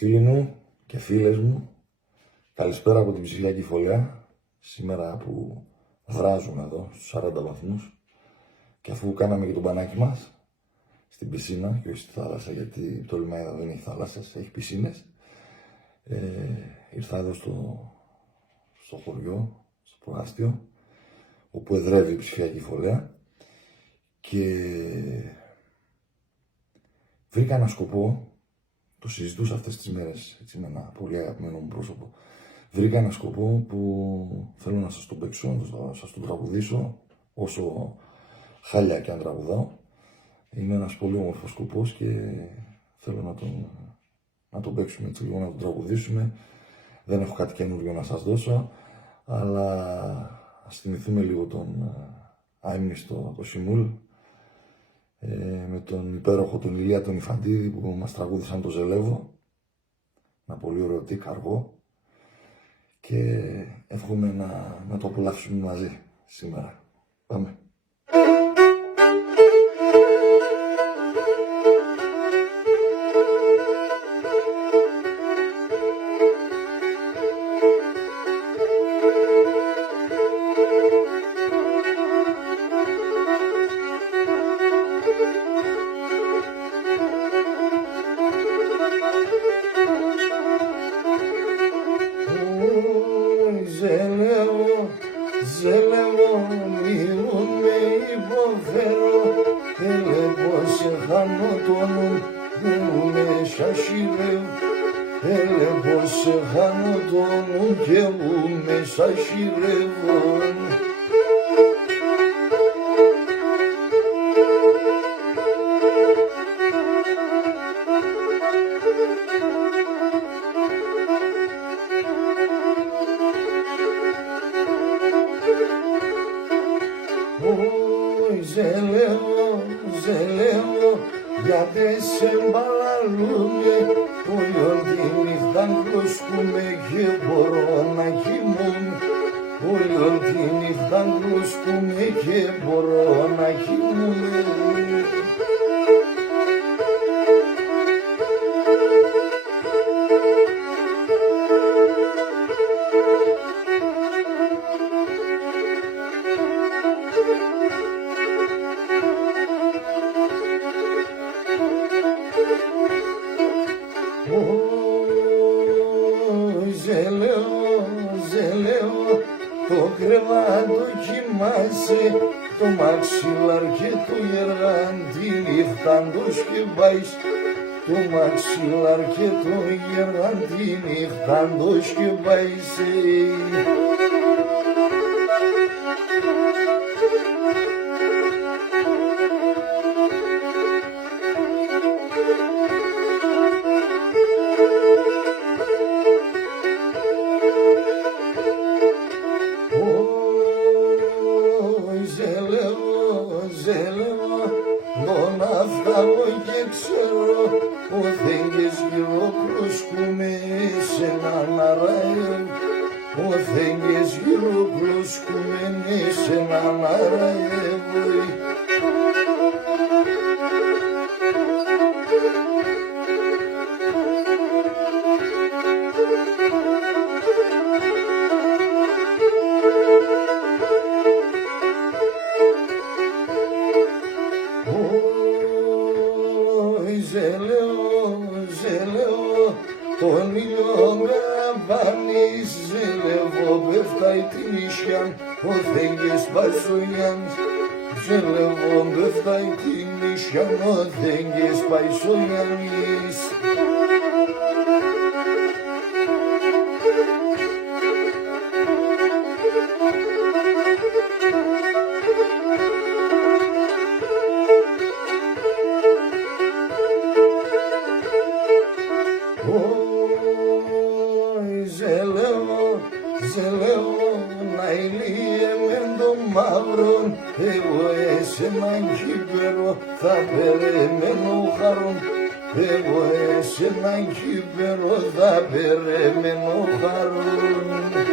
Φίλοι μου και φίλες μου, καλησπέρα από την ψηφιακή φωλιά. Σήμερα που βράζουμε εδώ στους 40 βαθμούς και αφού κάναμε και τον μπανάκι μας στην πισίνα και όχι στη θάλασσα, γιατί το λιμάνι δεν έχει θάλασσα, έχει πισίνες, ήρθα εδώ στο χωριό, στο προάστιο, όπου εδρεύει η ψηφιακή φωλιά και βρήκα ένα σκοπό. Το συζητούσα αυτές τις μέρες έτσι, με ένα πολύ αγαπημένο μου πρόσωπο. Βρήκα ένα σκοπό που θέλω να σας τον παίξω, να σας τον τραγουδήσω, όσο χάλια και αν τραγουδάω. Είναι ένας πολύ όμορφος σκοπός και θέλω να τον παίξουμε έτσι λίγο, να τον τραγουδήσουμε. Δεν έχω κάτι καινούριο να σας δώσω, αλλά ας θυμηθούμε λίγο τον αείμνηστο το Σιμούλ, με τον υπέροχο τον Ηλία τον Ιφαντίδη που μας τραγούδισαν το Ζελεύω, ένα πολύ ωραίο τικ αργό, και εύχομαι να το απολαύσουμε μαζί σήμερα. Πάμε. Ζελεύω, μη με υποφέρω, πως σε χάνω το νου, που με σασιρεύω, πως σε χάνω το νου και που με σασιρεύω. Ζελεύω, γιατί σε μπαλαλούμε, όλη τη νύχτα κλωσκούμε και μπορώ να κοιμούμαι. Όλη τη νύχτα κλωσκούμε και μπορώ να κοιμούμαι. Ζελεύω, το κρεβάτο κοιμάσαι, το μαξιλάρ και το γεράντι νύχτα το σκεπάεις. Το μαξιλάρ και το γεράντι νύχτα το σκεπάεις. Ζελεύω, τον αφτάγω και ξέρω, ο θέγγες γύρω κλωσκούμε σε έναν αραεύω. Ο θέγγες γύρω κλωσκούμε σε έναν αραεύω. Ζελεύω, τον ήλιο με αμπάνεις, ζελεύω, πέφταει την νησιά, ο θέγγες Πασογιάννης. Ζελεύω, πέφταει την νησιά, ο θέγγες Πασογιάννης. Ζελεύω, να ηλίεμαι το μαύρο, εγώ εσέναν κύπερο θα περιμένω χαρόν. Εγώ εσέναν κύπερο θα περιμένω χαρόν.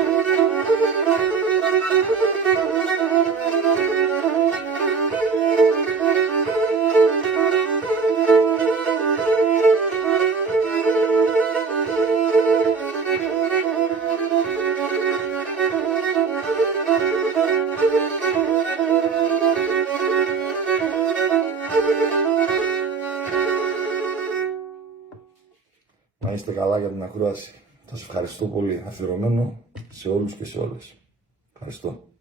Να είστε καλά για την ακρόαση. Σας ευχαριστώ πολύ. Αφιερωμένο σε όλους και σε όλες. Ευχαριστώ.